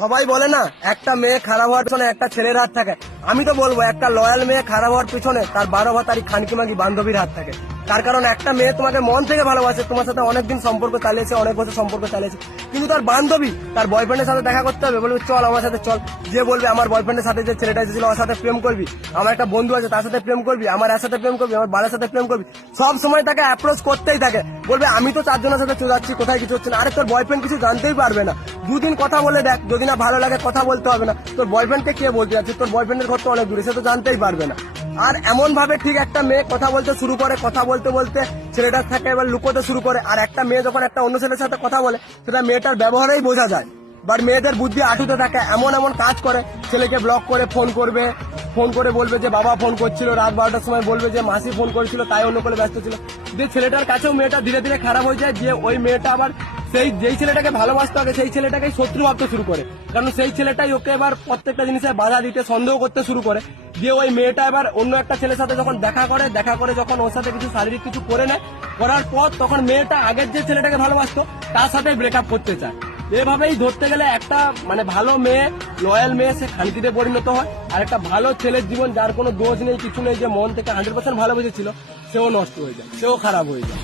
সবাই বলে না একটা মেয়ে খারাপ হওয়ার পিছনে একটা ছেলের হাত থাকে। আমি তো বলবো একটা লয়াল মেয়ে খারাপ হওয়ার পিছনে তার 12 ভাতারি খানকিমাগি বান্ধবীর হাত থাকে। তার কারণ একটা মেয়ে তোমাকে মন থেকে ভালোবাসে, তোমার সাথে অনেকদিন সম্পর্ক চালিয়েছে, অনেক বছর সম্পর্ক চালিয়েছে, কিন্তু তার বান্ধবী তার বয়ফ্রেন্ডের সাথে দেখা করতে হবে, বলবে চল আমার সাথে চল। যে বলবে আমার বয়ফ্রেন্ডের সাথে যে ছেলেটা এসেছিল ওর সাথে প্রেম করবি, আমার একটা বন্ধু আছে তার সাথে প্রেম করবি, আমার এর সাথে প্রেম করবি, আমার বাবার সাথে প্রেম করবি, সব সময় তাকে অ্যাপ্রোচ করতেই থাকে। বলবে আমি তো 4 জনের সাথে চলে যাচ্ছি, কোথায় কিছু হচ্ছে না। আরে তোর বয়ফ্রেন্ড কিছু জানতেই পারবে না, দুদিন কথা বলে দেখ, যদি না ভালো লাগে কথা বলতে হবে না। তোর বয়ফ্রেন্ডকে কে বলতে যাচ্ছে, তোর বয়ফ্রেন্ডের ঘর তো অনেক দূরে, সে তো জানতেই পারবে না। আর এমন ভাবে ঠিক একটা মেয়ে কথা বলতে শুরু করে, কথা বলতে বলতে ছেলেটার থাকে এবার লুকোতে শুরু করে। আর একটা মেয়ে যখন একটা অন্য ছেলের সাথে কথা বলে সেটা মেয়েটার ব্যবহারেই বোঝা যায়। বাট মেয়েদের বুদ্ধি আটুতে থাকে, এমন এমন কাজ করে, ছেলেকে ব্লক করে ফোন করবে, ফোন করে বলবে যে বাবা ফোন করছিল, রাত 12টার সময় বলবে যে মাসি ফোন করেছিল তাই অন্য করে ব্যস্ত ছিল। যে ছেলেটার কাছেও মেয়েটা ধীরে ধীরে খারাপ হয়ে যায়, যে ওই মেয়েটা আবার সেই যেই ছেলেটাকে ভালোবাসতে হবে সেই ছেলেটাকেই শত্রু ভাবতে শুরু করে, কারণ সেই ছেলেটাই ওকে এবার প্রত্যেকটা জিনিসে বাধা দিতে সন্দেহ করতে শুরু করে। যে ওই মেয়েটা এবার অন্য একটা ছেলের সাথে যখন দেখা করে যখন ওর সাথে কিছু শারীরিক কিছু করে নেয়, করার পর তখন মেয়েটা আগের যে ছেলেটাকে ভালোবাসতো তার সাথে ব্রেকআপ করতে চায়। এভাবেই ধরতে গেলে একটা মানে ভালো মেয়ে, লয়াল মেয়ে, সে খানকিতে পরিণত হয়। আর একটা ভালো ছেলের জীবন যার কোনো দোষ নেই কিছু নেই, যে মন থেকে 100% ভালোবেসেছিল, সেও নষ্ট হয়ে যায়, সেও খারাপ হয়ে যায়।